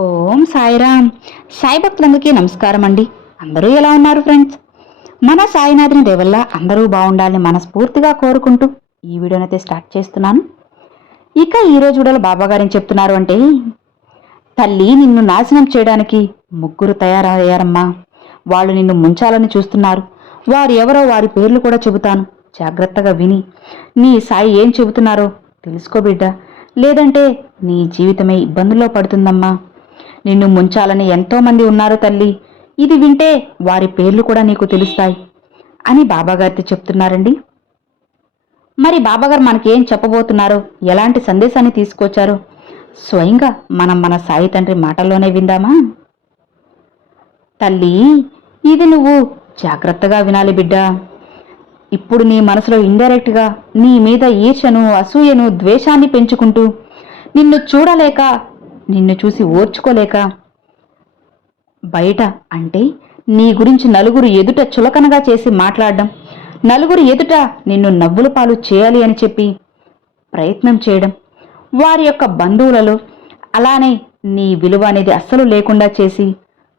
ఓం సాయిరామ్. సాయి భక్తులందరికీ నమస్కారం అండి అందరూ ఎలా ఉన్నారు ఫ్రెండ్స్? మన సాయినాథుని దేవల్ల అందరూ బాగుండాలని మనస్ఫూర్తిగా కోరుకుంటూ ఈ వీడియోనైతే స్టార్ట్ చేస్తున్నాను. ఇక ఈరోజు వీడియోలో బాబా గారు ఏం చెప్తున్నారు అంటే తల్లి నిన్ను నాశనం చేయడానికి ముగ్గురు తయారయ్యారమ్మా. వాళ్ళు నిన్ను ముంచాలని చూస్తున్నారు. వారు ఎవరో వారి పేర్లు కూడా చెబుతాను. జాగ్రత్తగా విని. నీ సాయి ఏం చెబుతున్నారో తెలుసుకో బిడ్డ. లేదంటే నీ జీవితమే ఇబ్బందుల్లో పడుతుందమ్మా. నిన్ను ముంచాలని ఎంతోమంది ఉన్నారు తల్లి. ఇది వింటే వారి పేర్లు కూడా నీకు తెలుస్తాయి అని బాబాగారితో చెప్తున్నారండి. మరి బాబాగారు మనకేం చెప్పబోతున్నారో? ఎలాంటి సందేశాన్ని తీసుకొచ్చారో? స్వయంగా మనం మన సాయి తండ్రి మాటల్లోనే విందామా? తల్లి ఇది నువ్వు జాగ్రత్తగా వినాలి బిడ్డ. ఇప్పుడు నీ మనసులో ఇండైరెక్ట్గా నీ మీద ఈర్షను అసూయను ద్వేషాన్ని పెంచుకుంటూ నిన్ను చూడలేక నిన్ను చూసి ఓర్చుకోలేక బయట అంటే నీ గురించి నలుగురు ఎదుట చులకనగా చేసి మాట్లాడడం నలుగురు ఎదుట నిన్ను నవ్వుల పాలు చేయాలి అని చెప్పి ప్రయత్నం చేయడం వారి యొక్క బంధువులలో అలానే నీ విలువ అనేది అస్సలు లేకుండా చేసి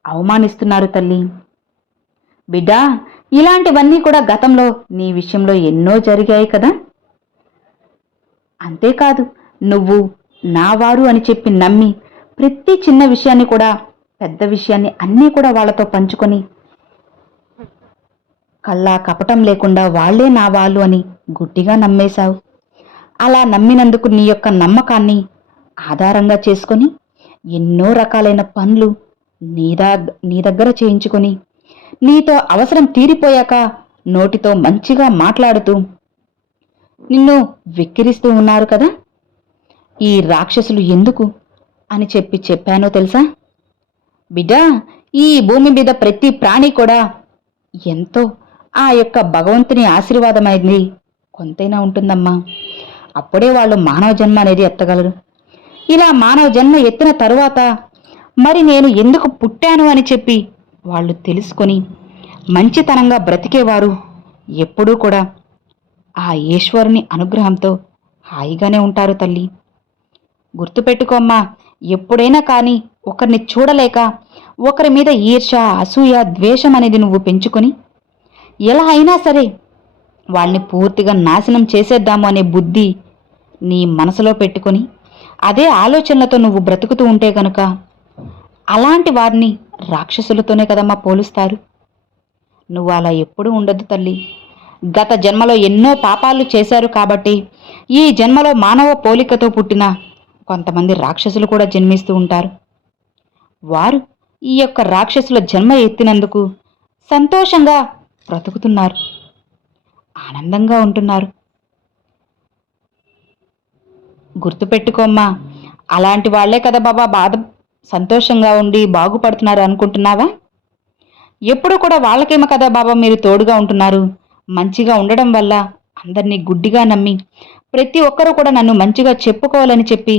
అవమానిస్తున్నారు తల్లి. బిడ్డా ఇలాంటివన్నీ కూడా గతంలో నీ విషయంలో ఎన్నో జరిగాయి కదా? అంతేకాదు నువ్వు నా వారు అని చెప్పి నమ్మి ప్రతి చిన్న విషయాన్ని కూడా పెద్ద విషయాన్ని అన్నీ కూడా వాళ్ళతో పంచుకొని కల్లా కపటం లేకుండా వాళ్ళే నా వాళ్ళు అని గుడ్డిగా నమ్మేశావు. అలా నమ్మినందుకు నీ యొక్క నమ్మకాన్ని ఆధారంగా చేసుకొని ఎన్నో రకాలైన పనులు నీదా నీ దగ్గర చేయించుకొని నీతో అవసరం తీరిపోయాక నోటితో మంచిగా మాట్లాడుతూ నిన్ను వెక్కిరిస్తూ ఉన్నారు కదా? ఈ రాక్షసులు ఎందుకు? అని చెప్పి చెప్పానో తెలుసా? బిడ్డా ఈ భూమి మీద ప్రతి ప్రాణి కూడా ఎంతో ఆ యొక్క భగవంతుని ఆశీర్వాదమైంది. కొంతైనా ఉంటుందమ్మా. అప్పుడే వాళ్ళు మానవ జన్మ అనేది ఎత్తగలరు. ఇలా మానవ జన్మ ఎత్తిన తరువాత మరి నేను ఎందుకు పుట్టాను అని చెప్పి వాళ్ళు తెలుసుకొని మంచితనంగా బ్రతికేవారు. ఎప్పుడూ కూడా ఆ ఈశ్వరుని అనుగ్రహంతో హాయిగానే ఉంటారు తల్లి. గుర్తుపెట్టుకోమ్మా. ఎప్పుడైనా కానీ ఒకరిని చూడలేక ఒకరి మీద ఈర్ష అసూయ ద్వేషం అనేది నువ్వు పెంచుకొని ఎలా అయినా సరే వాళ్ళని పూర్తిగా నాశనం చేసేద్దాము అనే బుద్ధి నీ మనసులో పెట్టుకొని అదే ఆలోచనలతో నువ్వు బ్రతుకుతూ ఉంటే గనుక అలాంటి వారిని రాక్షసులతోనే కదమ్మా పోలుస్తారు. నువ్వు అలా ఎప్పుడూ ఉండదు తల్లి. గత జన్మలో ఎన్నో పాపాలు చేశారు కాబట్టి ఈ జన్మలో మానవ పోలికతో పుట్టిన కొంతమంది రాక్షసులు కూడా జన్మిస్తూ ఉంటారు. వారు ఈ యొక్క రాక్షసుల జన్మ ఎత్తినందుకు సంతోషంగా బ్రతుకుతున్నారు. ఆనందంగా ఉంటున్నారు. గుర్తుపెట్టుకోమ్మా అలాంటి వాళ్ళే కదా బాబా బాధ సంతోషంగా ఉండి బాగుపడుతున్నారు అనుకుంటున్నావా? ఎప్పుడు కూడా వాళ్ళకేమో కదా బాబా మీరు తోడుగా ఉంటున్నారు. మంచిగా ఉండడం వల్ల అందరినీ గుడ్డిగా నమ్మి ప్రతి ఒక్కరూ కూడా నన్ను మంచిగా చెప్పుకోవాలని చెప్పి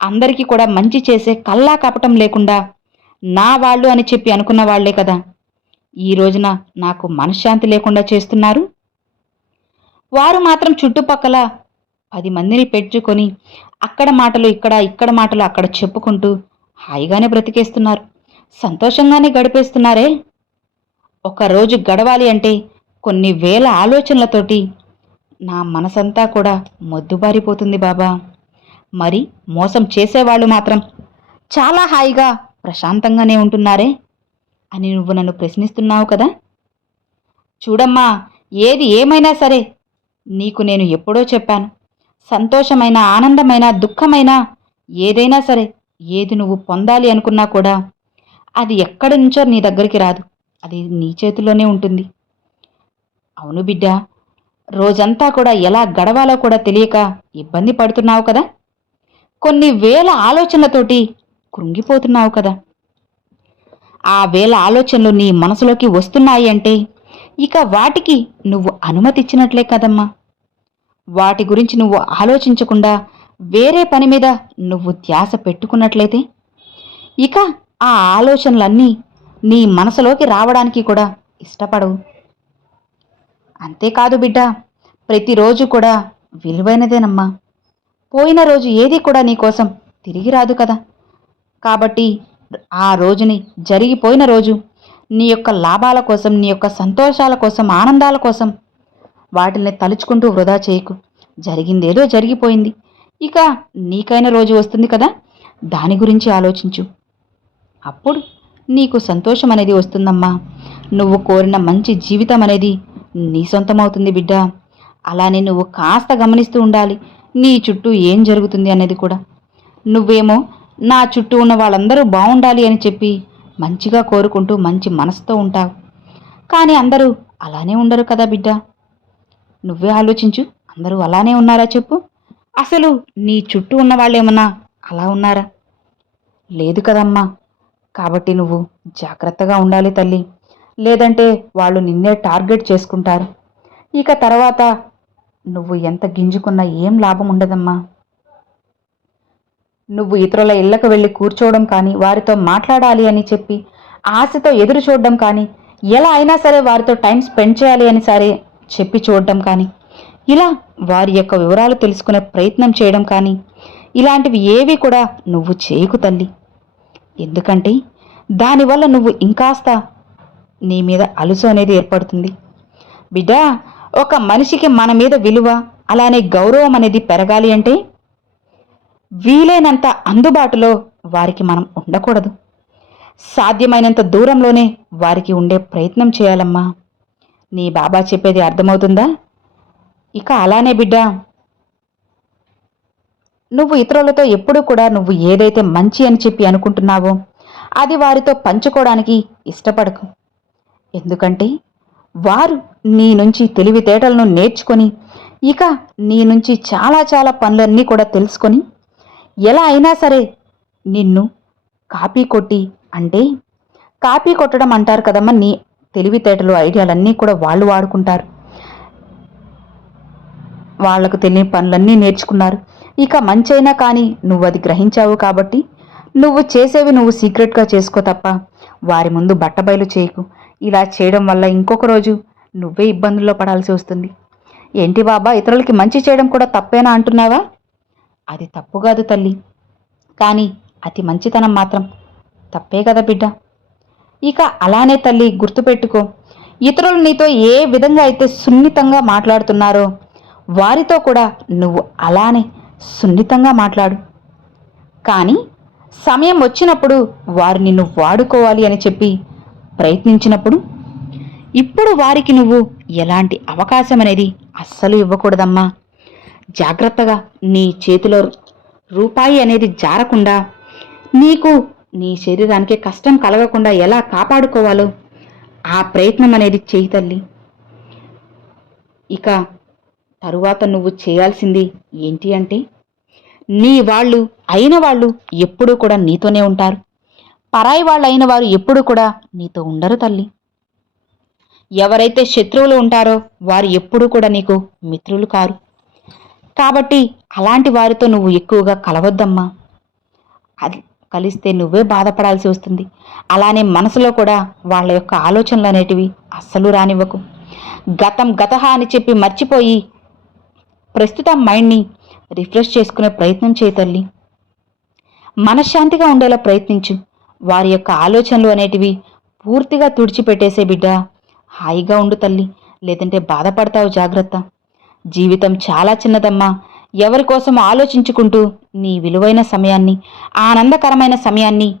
అందరికీ కూడా మంచి చేసే కల్లా కపటం లేకుండా నా వాళ్ళు అని చెప్పి అనుకున్న వాళ్ళే కదా. ఈ రోజున నాకు మనశ్శాంతి లేకుండా చేస్తున్నారు. వారు మాత్రం చుట్టుపక్కల పది మందిని పెంచుకొని అక్కడ మాటలు ఇక్కడ ఇక్కడ మాటలు అక్కడ చెప్పుకుంటూ హాయిగానే బ్రతికేస్తున్నారు. సంతోషంగానే గడిపేస్తున్నారే. ఒకరోజు గడవాలి అంటే కొన్ని వేల ఆలోచనలతోటి నా మనసంతా కూడా మొద్దుబారిపోతుంది బాబా. మరి మోసం చేసేవాళ్ళు మాత్రం. చాలా హాయిగా ప్రశాంతంగానే ఉంటున్నారే అని నువ్వు నన్ను ప్రశ్నిస్తున్నావు కదా? చూడమ్మా ఏది ఏమైనా సరే నీకు నేను ఎప్పుడో చెప్పాను. సంతోషమైన ఆనందమైన దుఃఖమైన ఏదైనా సరే ఏది నువ్వు పొందాలి అనుకున్నా కూడా అది ఎక్కడి నుంచో నీ దగ్గరికి రాదు. అది నీ చేతిలోనే ఉంటుంది. అవును బిడ్డ రోజంతా కూడా ఎలా గడవాలో కూడా తెలియక ఇబ్బంది పడుతున్నావు కదా? కొన్ని వేల ఆలోచనలతోటి కృంగిపోతున్నావు కదా. ఆ వేల ఆలోచనలు నీ మనసులోకి వస్తున్నాయి అంటే ఇక వాటికి నువ్వు అనుమతిచ్చినట్లే కదమ్మా. వాటి గురించి నువ్వు ఆలోచించకుండా వేరే పని మీద నువ్వు ధ్యాస పెట్టుకున్నట్లయితే ఇక ఆ ఆలోచనలన్నీ నీ మనసులోకి రావడానికి కూడా ఇష్టపడవు. అంతేకాదు బిడ్డ ప్రతిరోజు కూడా విలువైనదేనమ్మా. పోయిన రోజు ఏది కూడా నీకోసం తిరిగి రాదు కదా. కాబట్టి ఆ రోజుని జరిగిపోయిన రోజు నీ యొక్క లాభాల కోసం నీ యొక్క సంతోషాల కోసం ఆనందాల కోసం వాటిని తలుచుకుంటూ వృధా చేయకు. జరిగిందేదో జరిగిపోయింది. ఇక నీకైన రోజు వస్తుంది కదా. దాని గురించి ఆలోచించు. అప్పుడు నీకు సంతోషం అనేది వస్తుందమ్మా. నువ్వు కోరిన మంచి జీవితం అనేది నీ సొంతమవుతుంది బిడ్డ. అలానే నువ్వు కాస్త గమనిస్తూ ఉండాలి. నీ చుట్టూ ఏం జరుగుతుంది అనేది కూడా. నువ్వేమో నా చుట్టూ ఉన్న వాళ్ళందరూ బాగుండాలి అని చెప్పి మంచిగా కోరుకుంటూ మంచి మనసుతో ఉంటావు. కానీ అందరూ అలానే ఉండరు కదా బిడ్డ. నువ్వే ఆలోచించు అందరూ అలానే ఉన్నారా చెప్పు. అసలు నీ చుట్టూ ఉన్న వాళ్ళేమన్నా అలా ఉన్నారా? లేదు కదమ్మా. కాబట్టి నువ్వు జాగ్రత్తగా ఉండాలి తల్లి. లేదంటే వాళ్ళు నిన్నే టార్గెట్ చేసుకుంటారు. ఇక తర్వాత నువ్వు ఎంత గింజుకున్నా ఏం లాభం ఉండదమ్మా నువ్వు ఇతరుల ఇళ్ళకు వెళ్ళి కూర్చోవడం కానీ వారితో మాట్లాడాలి అని చెప్పి ఆశతో ఎదురు చూడడం కానీ ఎలా అయినా సరే వారితో టైం స్పెండ్ చేయాలి అని సరే చెప్పి చూడడం కానీ ఇలా వారి యొక్క వివరాలు తెలుసుకునే ప్రయత్నం చేయడం కానీ ఇలాంటివి ఏవి కూడా నువ్వు చేయకు తల్లి. ఎందుకంటే దానివల్ల నువ్వు ఇంకాస్త నీ మీద అలుసు అనేది ఏర్పడుతుంది. బిడ్డా ఒక మనిషికి మన మీద విలువ అలానే గౌరవం అనేది పెరగాలి అంటే వీలైనంత అందుబాటులో వారికి మనం ఉండకూడదు. సాధ్యమైనంత దూరంలోనే వారికి ఉండే ప్రయత్నం చేయాలమ్మా. నీ బాబా చెప్పేది అర్థమవుతుందా? ఇక అలానే బిడ్డ. నువ్వు ఇతరులతో ఎప్పుడూ కూడా నువ్వు ఏదైతే మంచి అని చెప్పి అనుకుంటున్నావో అది వారితో పంచుకోవడానికి ఇష్టపడకు. ఎందుకంటే వారు నీ నుంచి తెలివితేటలను నేర్చుకొని ఇక నీ నుంచి చాలా చాలా పనులన్నీ కూడా తెలుసుకొని ఎలా అయినా సరే నిన్ను కాపీ కొట్టి అంటే కాపీ కొట్టడం అంటారు కదమ్మా నీ తెలివితేటలు ఐడియాలన్నీ కూడా వాళ్ళు వాడుకుంటారు. వాళ్ళకు తెలియని పనులన్నీ నేర్చుకున్నారు. ఇక మంచైనా కానీ నువ్వు అది గ్రహించావు కాబట్టి నువ్వు చేసేవి నువ్వు సీక్రెట్గా చేసుకో తప్ప వారి ముందు బట్టబయలు చేయకు. ఇలా చేయడం వల్ల ఇంకొక రోజు నువ్వే ఇబ్బందుల్లో పడాల్సి వస్తుంది. ఏంటి బాబా ఇతరులకి మంచి చేయడం కూడా తప్పేనా అంటున్నావా? అది తప్పు కాదు తల్లి. కానీ అతి మంచితనం మాత్రం తప్పే కదా బిడ్డ. ఇక అలానే తల్లి గుర్తుపెట్టుకో. ఇతరులు నీతో ఏ విధంగా అయితే సున్నితంగా మాట్లాడుతున్నారో వారితో కూడా నువ్వు అలానే సున్నితంగా మాట్లాడు. కానీ సమయం వచ్చినప్పుడు వారు నిన్ను వాడుకోవాలి అని చెప్పి ప్రయత్నించినప్పుడు ఇప్పుడు వారికి నువ్వు ఎలాంటి అవకాశం అనేది అస్సలు ఇవ్వకూడదమ్మా. జాగ్రత్తగా నీ చేతిలో రూపాయి అనేది జారకుండా నీకు నీ శరీరానికి కష్టం కలగకుండా ఎలా కాపాడుకోవాలో ఆ ప్రయత్నం అనేది చేయి తల్లి. ఇక తరువాత నువ్వు చేయాల్సింది ఏంటి అంటే నీ వాళ్ళు అయిన వాళ్ళు ఎప్పుడూ కూడా నీతోనే ఉంటారు. పరాయి వాళ్ళు అయిన వారు ఎప్పుడు కూడా నీతో ఉండరు తల్లి. ఎవరైతే శత్రువులు ఉంటారో వారు ఎప్పుడూ కూడా నీకు మిత్రులు కారు. కాబట్టి అలాంటి వారితో నువ్వు ఎక్కువగా కలవద్దమ్మా. అది కలిస్తే నువ్వే బాధపడాల్సి వస్తుంది. అలానే మనసులో కూడా వాళ్ళ యొక్క ఆలోచనలు అనేటివి అస్సలు రానివ్వకు. గతం గతహ అని చెప్పి మర్చిపోయి ప్రస్తుత మైండ్ని రిఫ్రెష్ చేసుకునే ప్రయత్నం చేయి తల్లి. మనశ్శాంతిగా ఉండేలా ప్రయత్నించు. వారి యొక్క ఆలోచనలు అనేటివి పూర్తిగా తుడిచిపెట్టేసే బిడ్డ. హాయిగా ఉండు తల్లి. లేదంటే బాధపడతావు జాగ్రత్త. జీవితం చాలా చిన్నదమ్మా. ఎవరి కోసం ఆలోచించుకుంటూ నీ విలువైన సమయాన్ని ఆనందకరమైన సమయాన్ని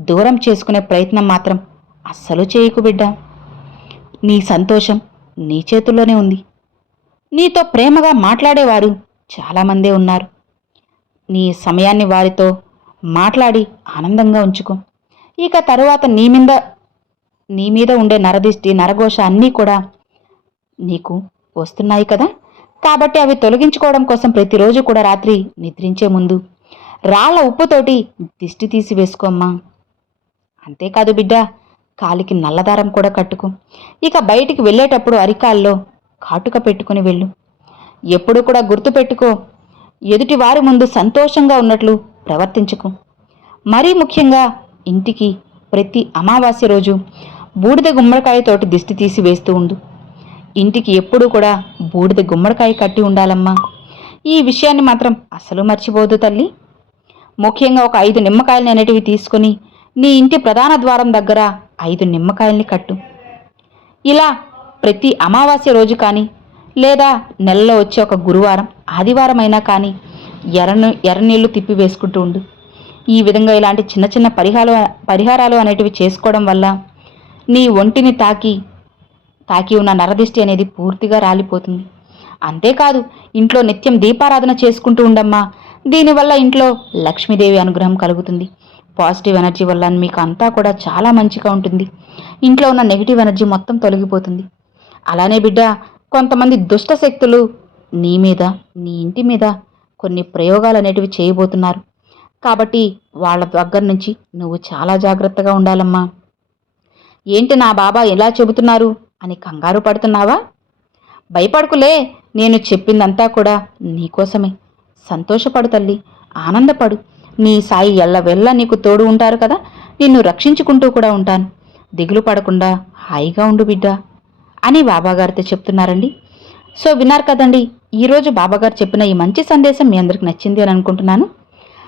దూరం చేసుకునే ప్రయత్నం మాత్రం అస్సలు చేయకు బిడ్డ. నీ సంతోషం నీ చేతుల్లోనే ఉంది. నీతో ప్రేమగా మాట్లాడేవారు చాలామందే ఉన్నారు. నీ సమయాన్ని వారితో మాట్లాడి ఆనందంగా ఉంచుకో. ఇక తరువాత నీ మీద నీ మీద ఉండే నరదిష్టి నరఘోష అన్నీ కూడా నీకు వస్తున్నాయి కదా? కాబట్టి అవి తొలగించుకోవడం కోసం ప్రతిరోజు కూడా రాత్రి నిద్రించే ముందు రాళ్ళ ఉప్పుతోటి దిష్టి తీసి వేసుకోమ్మా అంతేకాదు బిడ్డ కాలికి నల్లదారం కూడా కట్టుకో. ఇక బయటికి వెళ్ళేటప్పుడు అరికాల్లో కాటుక పెట్టుకుని వెళ్ళు. ఎప్పుడు కూడా గుర్తుపెట్టుకో ఎదుటి వారి ముందు సంతోషంగా ఉన్నట్లు ప్రవర్తించుకో. మరీ ముఖ్యంగా ఇంటికి ప్రతి అమావాస్య రోజు బూడిద గుమ్మడికాయతోటి దిష్టి తీసి వేస్తూ ఉండు. ఇంటికి ఎప్పుడూ కూడా బూడిద గుమ్మడికాయ కట్టి ఉండాలమ్మా. ఈ విషయాన్ని మాత్రం అసలు మర్చిపోదు తల్లి. ముఖ్యంగా ఒక ఐదు నిమ్మకాయలు అనేటివి తీసుకుని నీ ఇంటి ప్రధాన ద్వారం దగ్గర ఐదు నిమ్మకాయల్ని కట్టు. ఇలా ప్రతి అమావాస్య రోజు కానీ లేదా నెలలో వచ్చే ఒక గురువారం ఆదివారం అయినా కానీ ఎర్ర ఎర్రనీళ్ళు తిప్పి వేసుకుంటూ ఉండు. ఈ విధంగా ఇలాంటి చిన్న చిన్న పరిహారాలు పరిహారాలు అనేటివి చేసుకోవడం వల్ల నీ ఒంటిని తాకి తాకి ఉన్న నరదిష్టి అనేది పూర్తిగా రాలిపోతుంది. అంతేకాదు ఇంట్లో నిత్యం దీపారాధన చేసుకుంటూ ఉండమ్మా. దీనివల్ల ఇంట్లో లక్ష్మీదేవి అనుగ్రహం కలుగుతుంది. పాజిటివ్ ఎనర్జీ వల్ల మీకు అంతా కూడా చాలా మంచిగా ఉంటుంది. ఇంట్లో ఉన్న నెగిటివ్ ఎనర్జీ మొత్తం తొలగిపోతుంది. అలానే బిడ్డ కొంతమంది దుష్ట శక్తులు నీ మీద నీ ఇంటి మీద కొన్ని ప్రయోగాలు అనేటివి చేయబోతున్నారు. కాబట్టి వాళ్ళ దగ్గర నుంచి నువ్వు చాలా జాగ్రత్తగా ఉండాలమ్మా. ఏంటి నా బాబా ఎలా చెబుతున్నారు? అని కంగారు పడుతున్నావా? భయపడుకులే నేను చెప్పిందంతా కూడా నీకోసమే సంతోషపడు తల్లి ఆనందపడు. నీ సాయి ఎల్లవెల్ల నీకు తోడు ఉంటారు కదా నిన్ను రక్షించుకుంటూ కూడా ఉంటాను. దిగులు పడకుండా హాయిగా ఉండు బిడ్డ అని బాబాగారితో చెప్తున్నారండి. సో విన్నారు కదండి ఈరోజు బాబాగారు చెప్పిన ఈ మంచి సందేశం మీ అందరికి నచ్చింది అని అనుకుంటున్నాను.